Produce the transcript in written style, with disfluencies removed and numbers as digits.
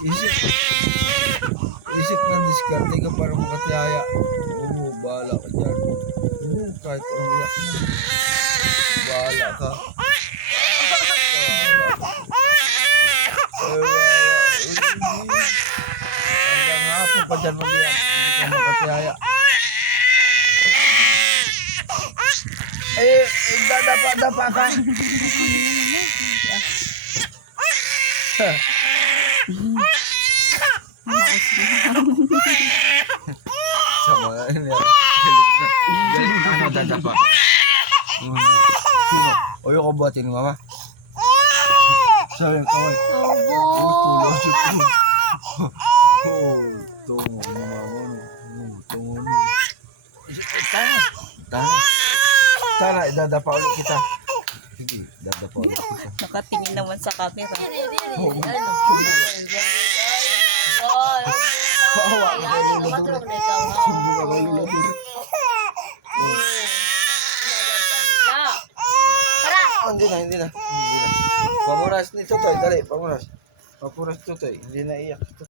Isip, isip ng diskarte ka para makatiyaya. Oo, bahala ka dyan. Oo, kahit anong iyak mo. Bahala ka. Hanggang hapon pa dyan mag-iyak. Hindi ka makatiyaya. Eh, dapa ka. Sa mga niya. Galit na. Galit na ano, dadapa. Sino? O yung kabuhatin ni mama? Sabi yung kaway. Oh, tulog siya po. Oh, tungo ni mama. Tungo ni. Tara. Tara. Tara, idadapa ulit kita. Sige, idadapa ulit kita. Nakatingin naman sa camera. Oh, pahawa ka kay Lolo Dure. Sumbo ka kay Lolo Dure. Oh, hindi na, hindi na. Hindi na. Pamuras ni Totoy, dali, pamuras. Pamuras Totoy, hindi na iyak.